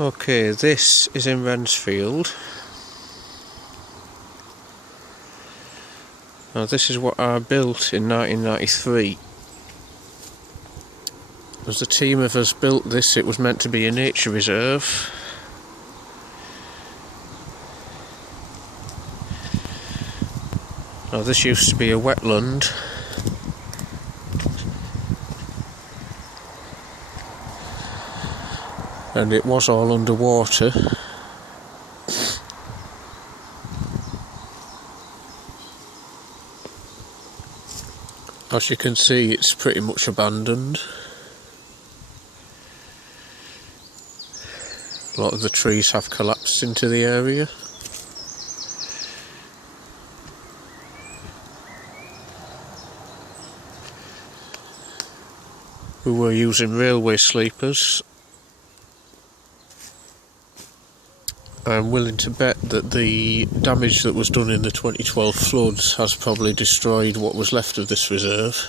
Okay, this is in Wrensfield. Now this is what I built in 1993. As the team of us built this, it was meant to be a nature reserve. Now this used to be a wetland. And it was all underwater. As you can see, it's pretty much abandoned. A lot of the trees have collapsed into the area. We were using railway sleepers. I'm willing to bet that the damage that was done in the 2012 floods has probably destroyed what was left of this reserve.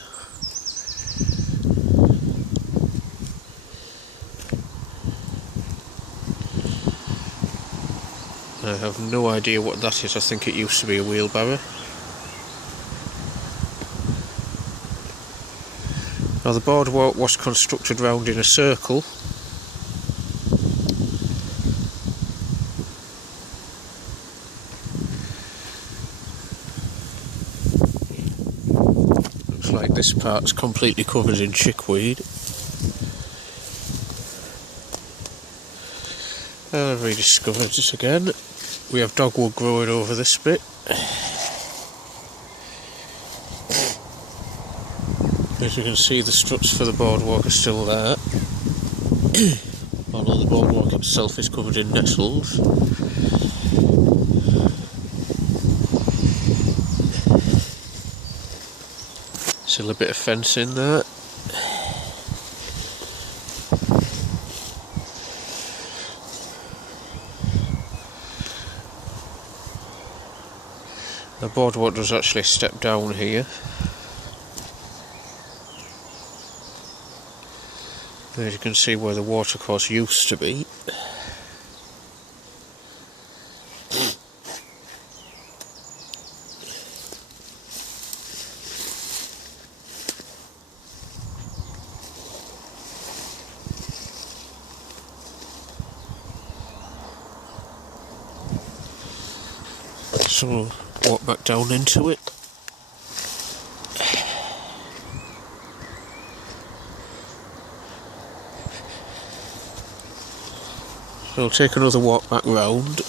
I have no idea what that is. I think it used to be a wheelbarrow. Now the boardwalk was constructed round in a circle. Looks like this part's completely covered in chickweed. I've rediscovered it again. We have dogwood growing over this bit. As you can see, the struts for the boardwalk are still there. Although the boardwalk itself is covered in nettles. Still a bit of fence in there. The boardwalk does actually step down here. As you can see where the watercourse used to be. So we'll walk back down into it. So we'll take another walk back round.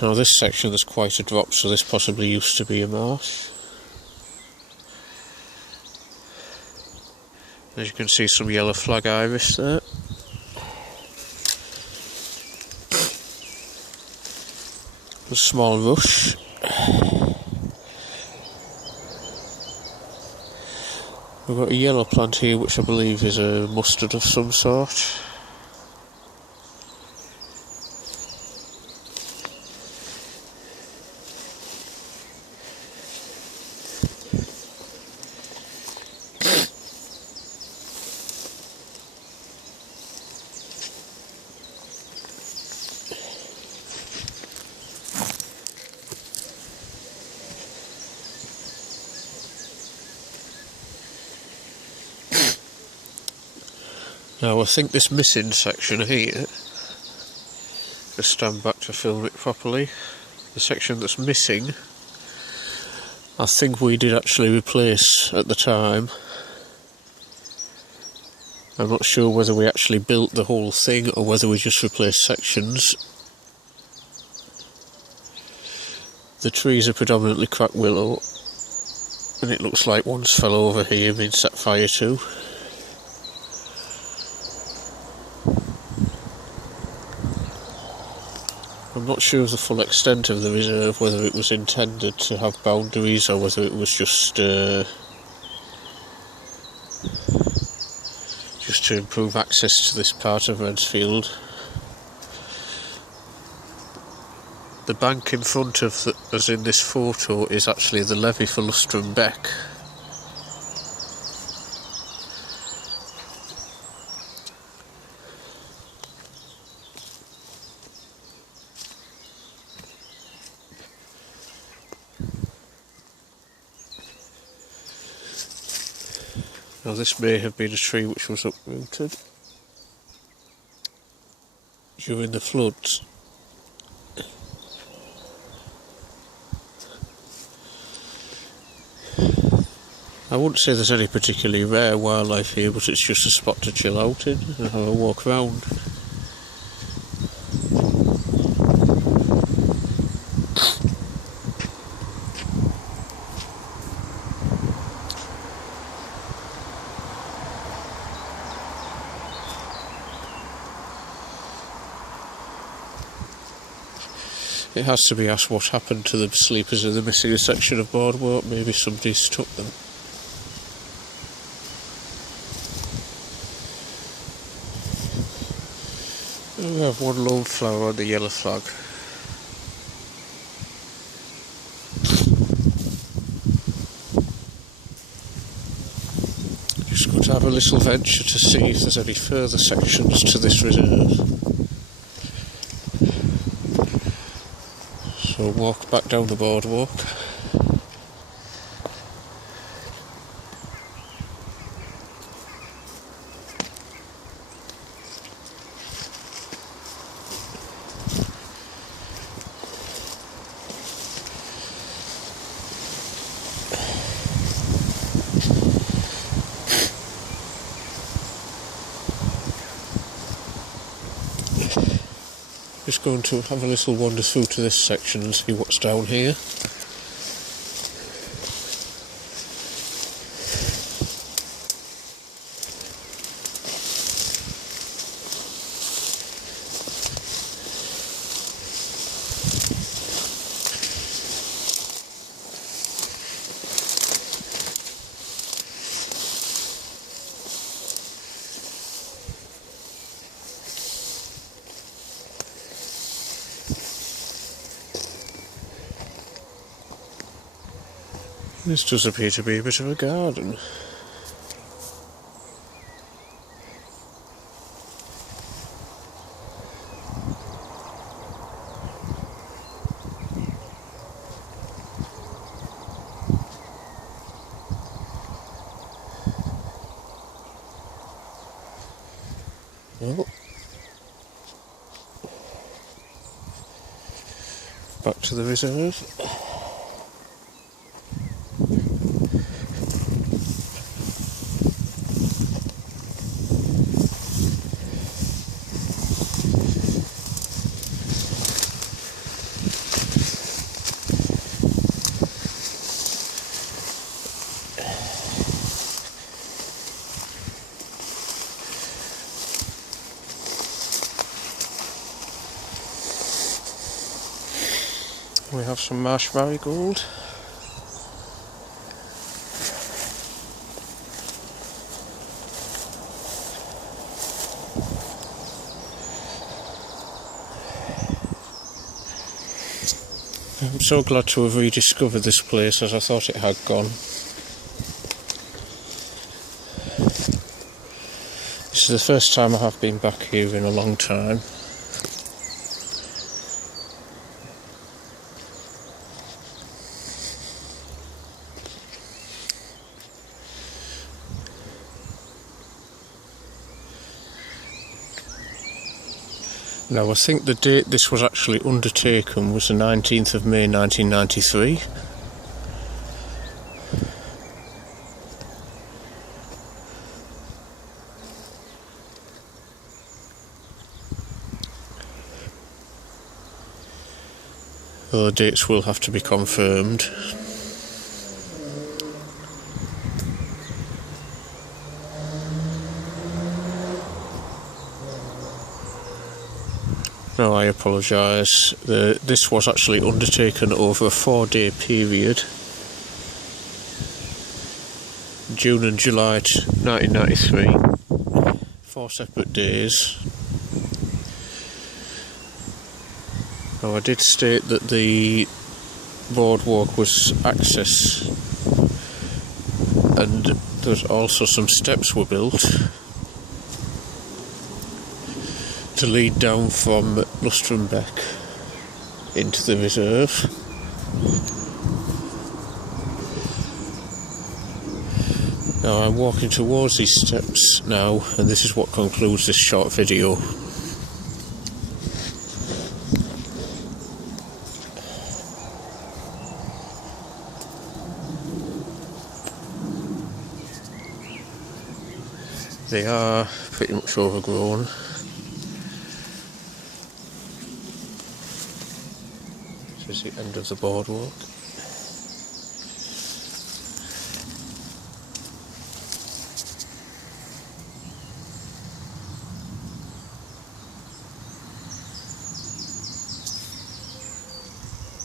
Now this section there's quite a drop, so this possibly used to be a marsh. As you can see, some yellow flag iris there. A small rush. We've got a yellow plant here which I believe is a mustard of some sort. Now I think this missing section here, just stand back to film it properly, the section that's missing, I think we did actually replace at the time. I'm not sure whether we actually built the whole thing or whether we just replaced sections. The trees are predominantly cracked willow, and it looks like one's fell over here and been set fire to. I'm not sure of the full extent of the reserve, whether it was intended to have boundaries or whether it was just to improve access to this part of Wrensfield. The bank in front of us in this photo is actually the levee for Lustrum Beck. Now this may have been a tree which was uprooted during the floods. I wouldn't say there's any particularly rare wildlife here, but it's just a spot to chill out in and have a walk around. It has to be asked what happened to the sleepers in the missing section of boardwalk. Maybe somebody's took them. We have one lone flower on the yellow flag. Just going to have a little venture to see if there's any further sections to this reserve. So walk back down the boardwalk. Just going to have a little wander through to this section and see what's down here. This does appear to be a bit of a garden. Well, back to the reserve. We have some marsh marigold. I'm so glad to have rediscovered this place, as I thought it had gone. This is the first time I have been back here in a long time. Now I think the date this was actually undertaken was the 19th of May 1993. Though the dates will have to be confirmed. No, I apologise. This was actually undertaken over a 4-day period. June and July 1993. 4 separate days. Now I did state that the boardwalk was access, and there's also some steps were built to lead down from Lustrum Beck into the reserve. Now I'm walking towards these steps now, and this is what concludes this short video. They are pretty much overgrown. This is the end of the boardwalk.